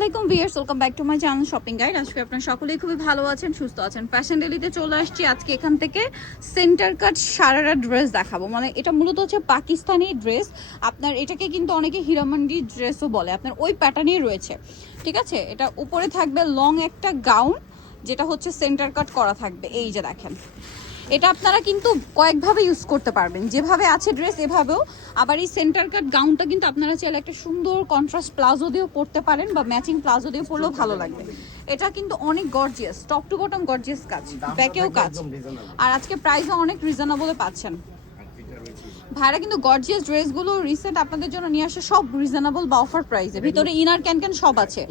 আলাইকুম viewers, welcome back to my channel shopping guide. আজকে আপনারা সকলেই খুবই ভালো আছেন, সুস্থ আছেন। ফ্যাশন ডেলিতে চলে আসছি। আজকে এখান থেকে সেন্টার কাট সারারা ড্রেস দেখাবো। মানে এটা মূলত হচ্ছে পাকিস্তানি ড্রেস। আপনার এটাকে কিন্তু অনেকে হীরামান্ডি ড্রেসও বলে, আপনার ওই প্যাটার্নেই রয়েছে। ঠিক আছে, এটা উপরে থাকবে লং একটা গাউন, যেটা হচ্ছে সেন্টার কাট করা থাকবে। এই যে দেখেন, এটা আপনারা কিন্তু কয়েকভাবে ইউজ করতে পারবেন, যেভাবে আছে ড্রেস এভাবেও। আবার এই সেন্টার কাট গাউনটা কিন্তু আপনারা চাইলে একটা সুন্দর কন্ট্রাস্ট প্লাজো দিয়েও পরতে পারেন, বা ম্যাচিং প্লাজো দিয়ে পরলেও ভালো লাগবে। এটা কিন্তু অনেক gorgeous, top to bottom gorgeous কাজ, ব্যাকেও কাজ। আর আজকে প্রাইসও অনেক রিজনেবলে পাচ্ছেন। ভাইরা কিন্তু গর্জিয়াস ড্রেসগুলো রিসেন্ট আপনাদের জন্য নিয়ে আসে, সব রিজনেবল বা অফার প্রাইসে। ভিতরে ইনার ক্যান সব আছে।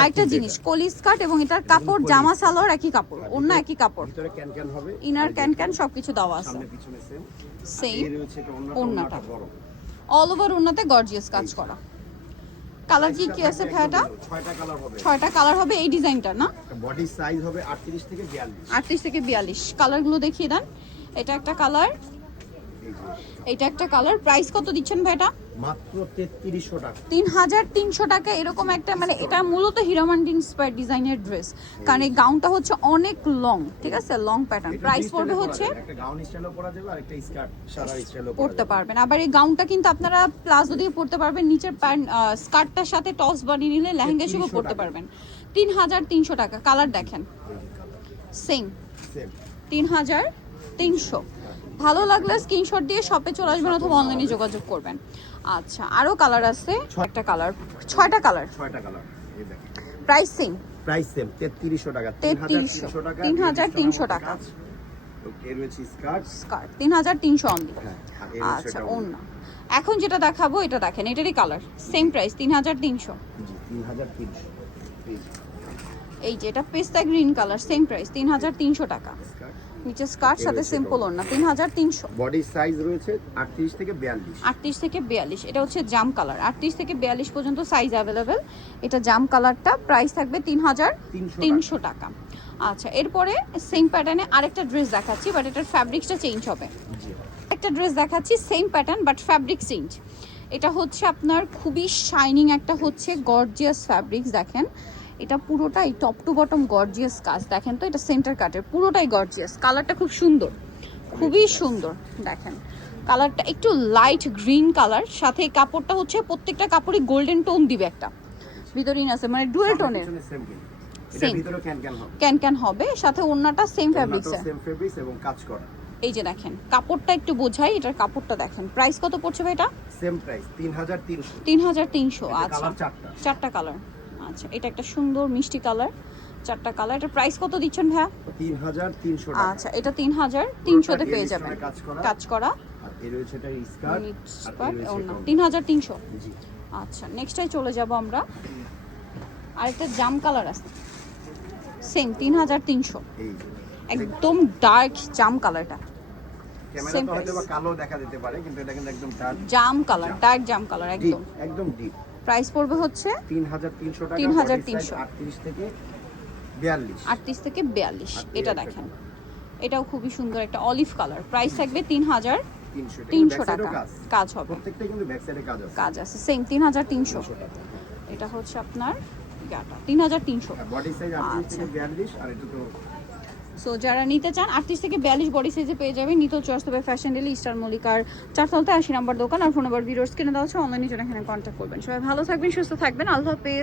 আরেকটা জিনিস, কলি স্কার্ট, এবং এটার কাপড় জামা সালোয়ার একই কাপড়, অন্য একই কাপড়, ভিতরে ক্যান হবে, ইনার ক্যান সবকিছু দেওয়া আছে। সামনে পিছনে সেম এর হচ্ছে এটা ওন্নাটা বড়, অল ওভার ওন্নাতে গর্জিয়াস কাজ করা। কালার কি আছে ভাইটা? 6টা কালার হবে। 6টা কালার হবে এই ডিজাইনটা না? বডি সাইজ হবে 38 থেকে 42। 38 থেকে 42। কালারগুলো দেখিয়ে দেন। এটা একটা কালার, এটা একটা কালার। প্রাইস কত দিচ্ছেন ভাইটা? মাত্র 3300 টাকা। 3300 টাকা। এরকম একটা, মানে এটা মূলত হীরামান্ডি ইন্সপায়ার্ড ডিজাইনের ড্রেস, কারণ এই গাউনটা হচ্ছে অনেক লং। ঠিক আছে, লং প্যাটার্ন। প্রাইস পড়বে হচ্ছে, একটা গাউন স্টাইলও পরা যাবে আর একটা স্কার্ট সারা স্টাইলও পরতে পারবেন। আবার এই গাউনটা কিন্তু আপনারা প্লাজো দিয়ে পরতে পারবেন, নিচের প্যান্ট স্কার্টটার সাথে টপস বানিয়ে নিলে লেহেঙ্গা হিসেবে পরতে পারবেন। 3300 টাকা। কালার দেখেন, সেম 3300। ভালো লাগলে স্ক্রিনশট দিয়ে শপে চলে আসবেন অথবা অনলাইনে যোগাযোগ করবেন। আচ্ছা, আরো কালার আছে। একটা কালার, 6টা কালার। 6টা কালার। এই দেখেন, প্রাইস সেম, প্রাইস সেম 3300 টাকা। 3300 টাকা, 3300 টাকা। এর হচ্ছে স্কার্ট 3300 অনলি। আচ্ছা, ওন্না। এখন যেটা দেখাবো এটা দেখেন, এটারই কালার সেম প্রাইস 3300। জি 3300। এই যে এটা পেস্তা গ্রিন কালার, সেম প্রাইস 3300 টাকা। নিচে স্কার্ট, সাথে সিম্পল ওন্না, 3300। বডি সাইজ রয়েছে 38 থেকে 42। 38 থেকে 42। এটা হচ্ছে জাম কালার, 38 থেকে 42 পর্যন্ত সাইজ অ্যাভেলেবেল। এটা জাম কালারটা, প্রাইস থাকবে 3300 টাকা। আচ্ছা, এরপরে সেম প্যাটার্নে আরেকটা ড্রেস দেখাচ্ছি, বাট এটার ফ্যাব্রিক্সটা চেঞ্জ হবে। একটা ড্রেস দেখাচ্ছি same pattern but fabric change. এটা হচ্ছে আপনার খুবই শাইনিং একটা হচ্ছে গর্জিয়াস ফ্যাব্রিক্স। দেখেন, এটা পুরোটাই টপ টু বটম গর্জিয়াস কাজ। দেখেন তো, এটা সেন্টার কাটের, পুরোটাই গর্জিয়াস। কালারটা খুব সুন্দর, খুবই সুন্দর। দেখেন কালারটা একটু লাইট গ্রিন কালার, সাথে কাপড়টা হচ্ছে প্রত্যেকটা কাপড়ই গোল্ডেন টোন দিবে একটা, ভিতরেই আছে মানে ডুয়েল টোনের। সেম ক্যান হবে, সাথে ওন্নাটা সেম ফ্যাব্রিক্সে, সেম ফেব্রিক্স এবং কাজ করা। এই যে দেখেন কাপড়টা একটু বোঝাই, এটার কাপড়টা দেখেন। প্রাইস কত পড়ছে ভাই এটা? Same price 3300। 3300। আচ্ছা, কালার 4টা কালার। আচ্ছা, এটা একটা সুন্দর মিষ্টি কালার, 4টা কালার। এটা প্রাইস কত দিচ্ছেন ভাইয়া? 3300 টাকা। আচ্ছা, এটা 3300 তে পেয়ে যাবেন, কাজ করা। আর এর হচ্ছে এটা স্কার্ট, আর এর হচ্ছে 3300। জি। আচ্ছা, নেক্সটটাই চলে যাব আমরা। আরেকটা জাম কালার আছে, সেম 3300। এই একদম ডার্ক জাম কালারটা, ক্যামেরাতে হয়তো বা কালো দেখা যেতে পারে, কিন্তু এটা কিন্তু একদম জাম কালার, ডার্ক জাম কালার একদম, একদম ডিপ। প্রাইস পড়বে হচ্ছে 3300 টাকা। 3300। 38 থেকে 42। 38 থেকে 42। এটা দেখেন, এটাও খুবই সুন্দর একটা অলিভ কালার। প্রাইস থাকবে 3300 টাকা। কাজ হবে, প্রত্যেকটা কিন্তু ব্যাক সাইডে কাজ আছে সেম 3300 টাকা। এটা হচ্ছে আপনার গাটা 3300। বডি সাইজ 38 থেকে 42। আর এটা তো সো যারা নিতে চান 38 থেকে 42 বডি সাইজে পেয়ে যাবেন। নিতে চয়েস হবে ফ্যাশন ডেলি, স্টার মল্লিকার 4তলাতে 80 নম্বর দোকান। আর ফোন নাম্বার ভিডিওস কিনে দেওয়া হচ্ছে, অনলাইনে জন্য এখানে কন্ট্যাক্ট করবেন। সবাই ভালো থাকবেন, সুস্থ থাকবেন, আল্লাহ হাফেজ।